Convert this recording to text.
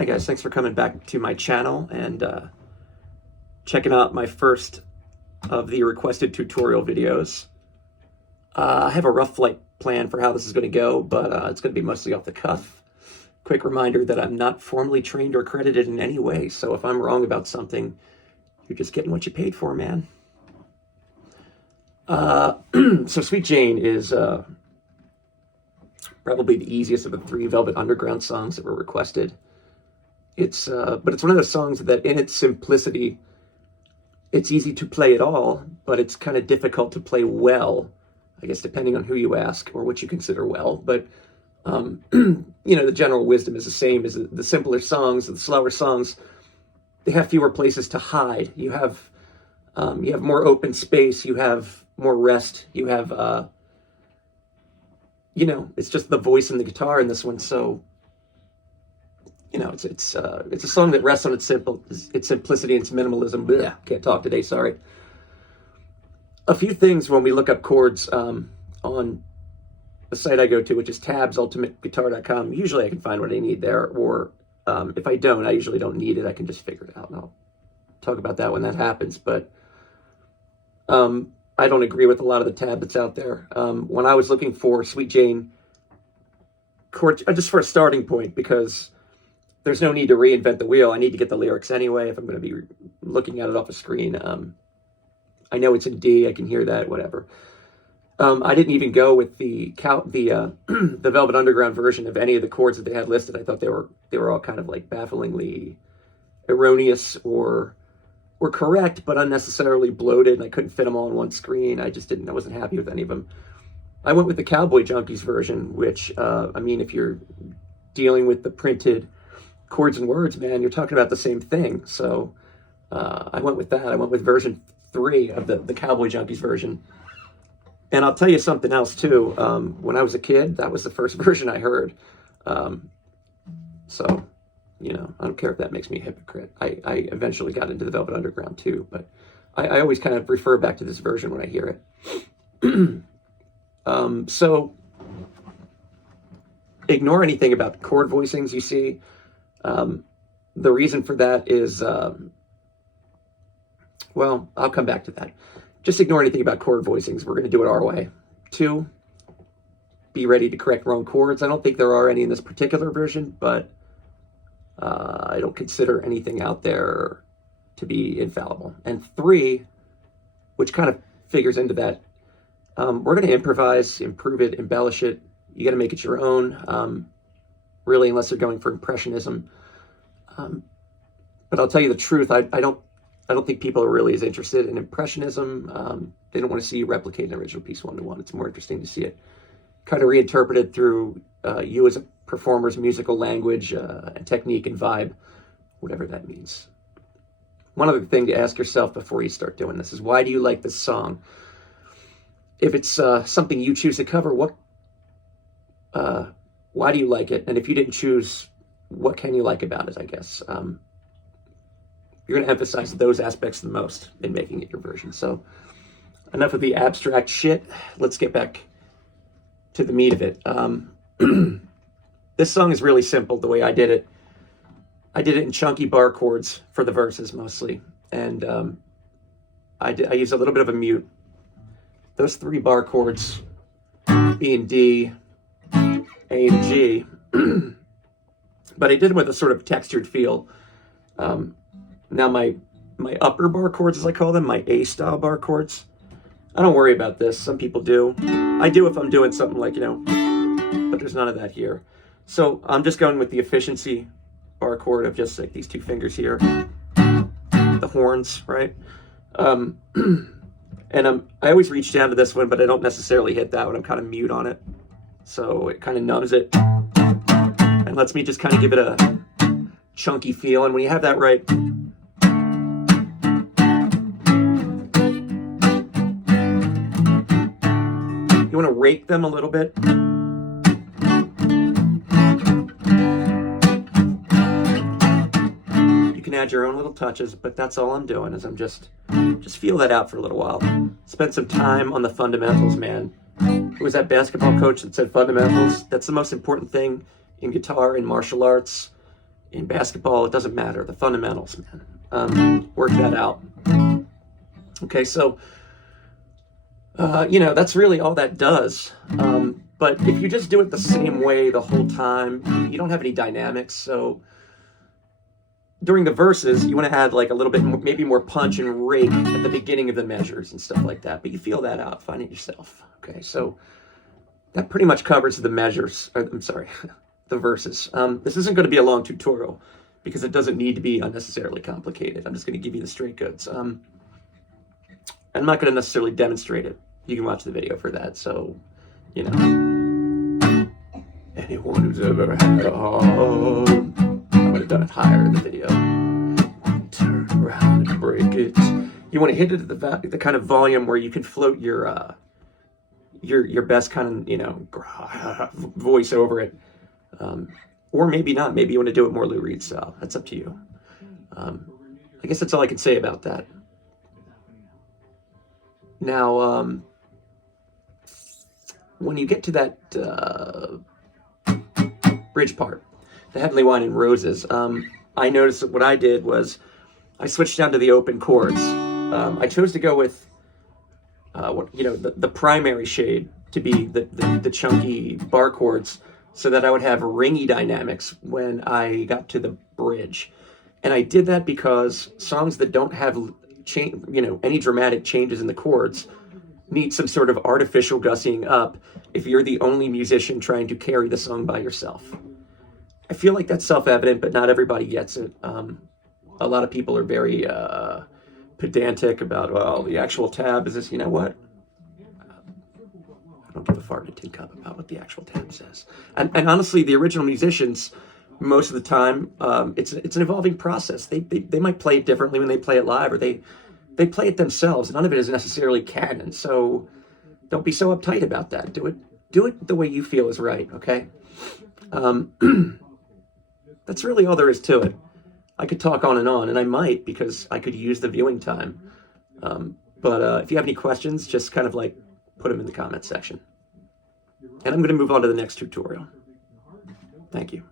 Hi guys, thanks for coming back to my channel and checking out my first of the requested tutorial videos. I have a rough plan for how this is going to go, but it's going to be mostly off the cuff. Quick reminder that I'm not formally trained or accredited in any way, so if I'm wrong about something, you're just getting what you paid for, man. So Sweet Jane is probably the easiest of the 3 Velvet Underground songs that were requested. But it's one of those songs that in its simplicity, it's easy to play at all, but it's kind of difficult to play well, I guess, depending on who you ask or what you consider well. But, the general wisdom is the same as the simpler songs, the slower songs. They have fewer places to hide. You have more open space. You have more rest. You have, it's just the voice and the guitar in this one. So, it's a song that rests on its simplicity and its minimalism. Blech, can't talk today, sorry. A few things when we look up chords on the site I go to, which is tabsultimateguitar.com. Usually I can find what I need there, or if I don't, I usually don't need it. I can just figure it out, and I'll talk about that when that happens. But I don't agree with a lot of the tab that's out there. When I was looking for Sweet Jane chords, just for a starting point, because there's no need to reinvent the wheel. I need to get the lyrics anyway if I'm going to be looking at it off a screen. I know it's in D. I can hear that, whatever. I didn't even go with the Velvet Underground version of any of the chords that they had listed. I thought they were all kind of like bafflingly erroneous or correct, but unnecessarily bloated, and I couldn't fit them all on one screen. I wasn't happy with any of them. I went with the Cowboy Junkies version, which, if you're dealing with the printed chords and words, man, you're talking about the same thing. So I went with that. I went with version 3 of the Cowboy Junkies version. And I'll tell you something else too. When I was a kid, that was the first version I heard. So, I don't care if that makes me a hypocrite. I eventually got into the Velvet Underground too, but I always kind of refer back to this version when I hear it. So ignore anything about chord voicings you see. The reason for that is, I'll come back to that. Just ignore anything about chord voicings. We're going to do it our way. 2, be ready to correct wrong chords. I don't think there are any in this particular version, but I don't consider anything out there to be infallible. And 3, which kind of figures into that, we're going to improvise, improve it, embellish it. You got to make it your own, really, unless you're going for impressionism. But I'll tell you the truth, I don't think people are really as interested in impressionism. They don't want to see you replicate an original piece one-to-one. It's more interesting to see it kind of reinterpreted through you as a performer's musical language and technique and vibe, whatever that means. One other thing to ask yourself before you start doing this is, why do you like this song? If it's something you choose to cover, why do you like it? And if you didn't choose, what can you like about it, I guess? You're going to emphasize those aspects the most in making it your version. So enough of the abstract shit. Let's get back to the meat of it. This song is really simple the way I did it. I did it in chunky bar chords for the verses mostly. And I used a little bit of a mute. Those 3 bar chords being D, A, and G. But I did it with a sort of textured feel. Now my upper bar chords, as I call them, my A-style bar chords, I don't worry about this. Some people do. I do if I'm doing something like, but there's none of that here. So I'm just going with the efficiency bar chord of just like these 2 fingers here, the horns, right? And I always reach down to this one, but I don't necessarily hit that one. I'm kind of mute on it. So it kind of numbs it and lets me just kind of give it a chunky feel. And when you have that right, you want to rake them a little bit. You can add your own little touches, but that's all I'm doing is I'm just feel that out for a little while. Spend some time on the fundamentals, man. Who was that basketball coach that said fundamentals? That's the most important thing in guitar, in martial arts, In basketball, it doesn't matter. The fundamentals, man. Work that out. Okay, so, that's really all that does. But if you just do it the same way the whole time, you don't have any dynamics. So during the verses, you want to add like a little bit more, maybe more punch and rake at the beginning of the measures and stuff like that. But you feel that out, find it yourself. Okay, so that pretty much covers the measures. I'm sorry, the verses. This isn't going to be a long tutorial because it doesn't need to be unnecessarily complicated. I'm just going to give you the straight goods. I'm not going to necessarily demonstrate it. You can watch the video for that. So, anyone who's ever had a heart, I would have done it higher in the video. Turn around and break it. You want to hit it at the kind of volume where you can float your best kind of voice over it, or maybe not. Maybe you want to do it more Lou Reed style. That's up to you. I guess that's all I can say about that. Now, when you get to that bridge part, the Heavenly Wine and Roses, I noticed that what I did was I switched down to the open chords. I chose to go with the primary shade to be the chunky bar chords, so that I would have ringy dynamics when I got to the bridge. And I did that because songs that don't have any dramatic changes in the chords need some sort of artificial gussying up if you're the only musician trying to carry the song by yourself. I feel like that's self-evident, but not everybody gets it. A lot of people are very pedantic about, well, the actual tab is this. You know what? I don't give a fart in a tin cup about what the actual tab says. And honestly, the original musicians, most of the time, it's an evolving process. They might play it differently when they play it live, or they play it themselves. None of it is necessarily canon, so don't be so uptight about that. Do it the way you feel is right, okay? That's really all there is to it. I could talk on, and I might, because I could use the viewing time. But if you have any questions, just kind of like put them in the comments section. And I'm going to move on to the next tutorial. Thank you.